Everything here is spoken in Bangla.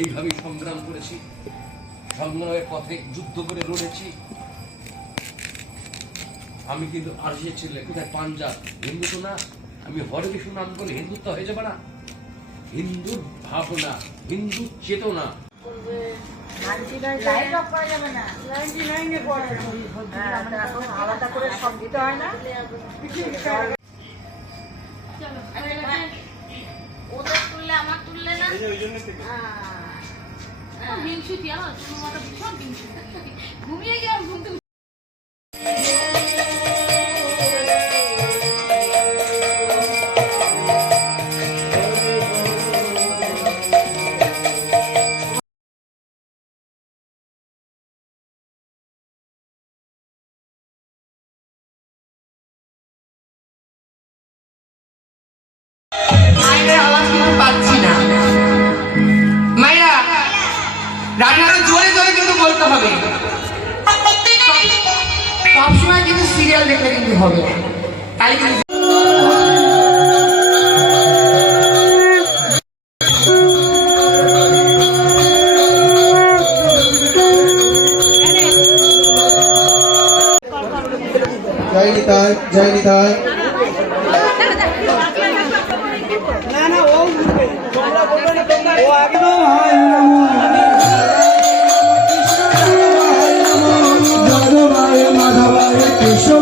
এইভাবেই সংগ্রাম করেছি, সংগ্রামের পথে যুদ্ধ করে লড়েছি। আমি কিন্তু আরজির ছেলে, কোথায় পাঞ্জাব, হিন্দু তো না। আমি হরে বিষ্ণু নাম করলে হিন্দুত্ব হয়ে যাবে না? হিন্দুর ভাবনা, হিন্দু চেতনা। আলাদা করে সব দিতে হয় না। ওদের তুললে আমার তুললে না, হিংসুতি আমার ভীষণ হিংসুতি। ঘুমিয়ে গেলাম, ঘুমতে মায়ের আওয়াজ কিন্তু পাচ্ছি না। মায়েরা রান্নাটা জোরে জোরে কিন্তু বলতে হবে, সবসময় কিন্তু সিরিয়াল দেখলে কিন্তু হবে না। তাই জয় নিতাই, জয় নিতাই। না না, ও তোমরা বলবে না, তোমরা ও একদম হয় মাধবায় কৃষ্ণ